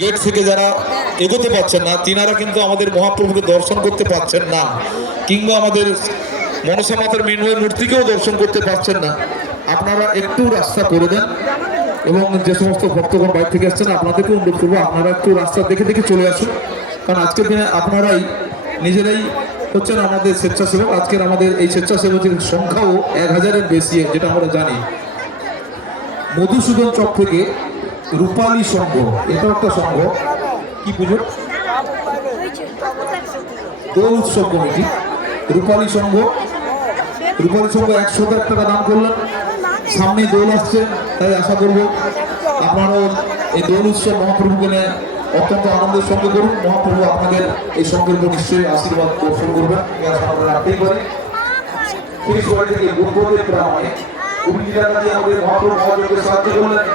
Gate থেকে যারা এগোতে পারছেন না তিনারা কিন্তু আমাদের মহাপ্রভুকে দর্শন করতে পারছেন না, কিংবা আমাদের মনসা মাতার মৃন্ময় মূর্তিকেও দর্শন করতে পারছেন না। আপনারা একটু রাস্তা করে দেন এবং যে সমস্ত ভক্তগণ বাইরে থেকে আসছেন আপনাদেরকে অনুরোধ করবো আপনারা একটু রাস্তা দেখে দেখে চলে আসুন, কারণ আজকের দিনে আপনারাই নিজেরাই হচ্ছেন আমাদের স্বেচ্ছাসেবক। আজকের আমাদের এই স্বেচ্ছাসেবকের সংখ্যাও 1000-এর বেশি, যেটা আমরা জানি। মধুসূদন চক থেকে রূপালী সংঘ, এটা একটা সংঘ, কি পুজো দোল উৎসব কমিটি, রূপালী সংঘ 100 টাকা দান করলেন। সামনে দোল আসছে, তাই আশা করব আপনারাও এই দোল উৎসব মহাপ্রভুকে নিয়ে অত্যন্ত আনন্দের সঙ্গে করুন। মহাপ্রভু আপনাদের এই সঙ্গের উপর নিশ্চয়ই আশীর্বাদ বর্ষণ করবেন, আমরা রাখতেই পারি। সেই সময় থেকে বুদ্ধদেব প্রামাণে 20 টাকা দিয়ে আমাদের মহাপ্রভু মহাযোগকে সাহায্য করলেন।